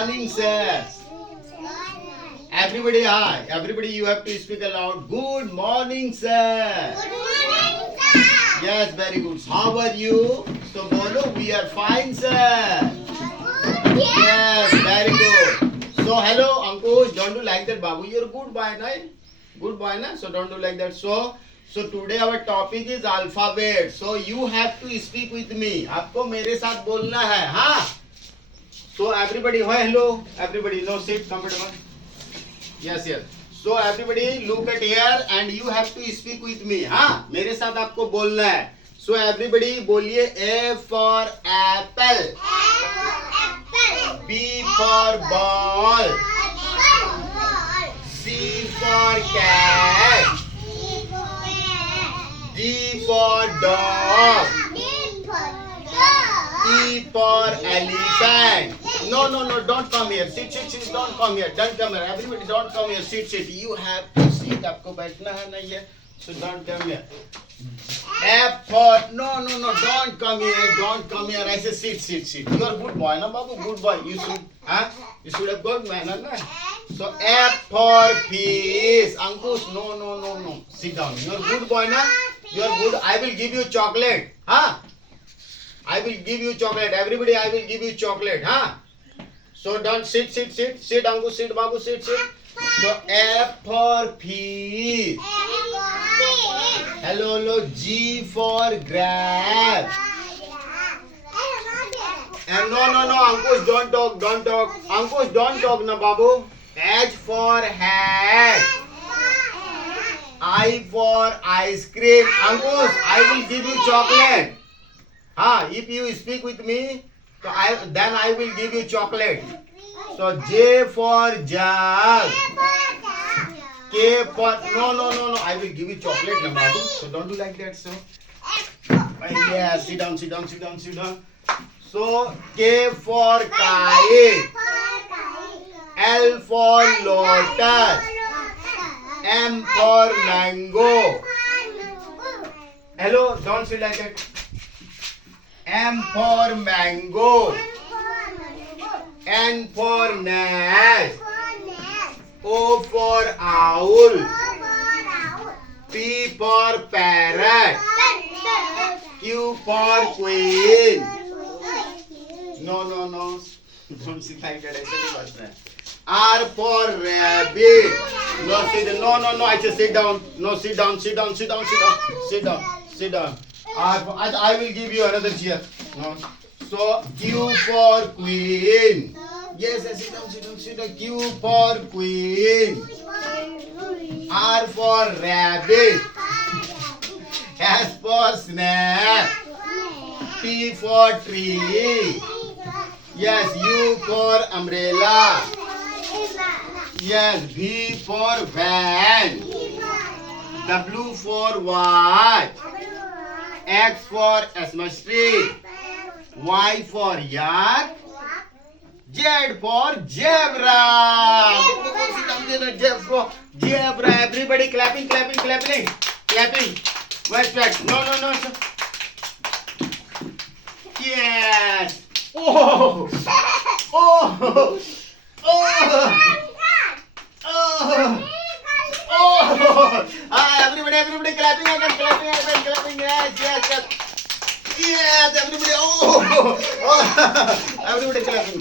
morning, sir. Everybody, hi. Everybody, you have to speak aloud. Good morning, sir. Yes, very good. How are you? So, bolo, we are fine, sir. Yes, very good. So, hello, Ankush. Don't do like that, Babu. You're good boy, right? Good boy, na? So, don't do like that. So today our topic is alphabet. So, you have to speak with me. आपको मेरे साथ बोलना है, हाँ? So, everybody, hi, hello. Everybody, no sit, comfortable. Yes, yes. So, everybody, look at here and you have to speak with me, हाँ? मेरे साथ आपको बोलना है. So, everybody, बोलिए A for apple. B for ball. C for cat. D for dog. E for elephant. No, don't come here. Sit, don't come here. Don't come here. Everybody don't come here. Sit. You have to sit. आपको बैठना है नहीं है. So don't come here. F for no, don't come here. Don't come here. I say sit. You are good boy, no, Babu. Good boy. You should, huh? You should have good manner, no? So F for peace. Ankush, no. Sit down. You are good boy, na? You are good. I will give you chocolate, huh? I will give you chocolate. Everybody, I will give you chocolate, huh? So don't sit. Sit, Ankush. Sit, Babu. Sit. So F for peace. Hello. G for grab. And no, Ankush, don't talk. Ankush, don't talk, na, Babu. H for hat. I for ice cream. Ankush, I will give you chocolate. If you speak with me, so then I will give you chocolate. So J for jug. K for no. I will give you chocolate, na, Babu. So don't do like that. So yeah, sit down. So K for kite. L for lotus. M for mango. Hello, don't sit like that. M for mango. N for nest. O for owl. P for parrot. Q for queen. No. Don't sit like that. ऐसे नहीं बजता है. R for rabbit. No, sit down. No. I just sit down. No, sit down. Sit down. R for, I will give you another chair. No. So Q for queen. Yes, sit down. Q for queen. R for rabbit. S for snake. T for tree. Yes, U for umbrella. Yes, V for van. W for watch. X for Xmas tree. Y for yak. Z for zebra. Zebra. Everybody clapping. Wait. No. Yes. Oh. Everybody clapping again. Yes. Everybody. Everybody clapping.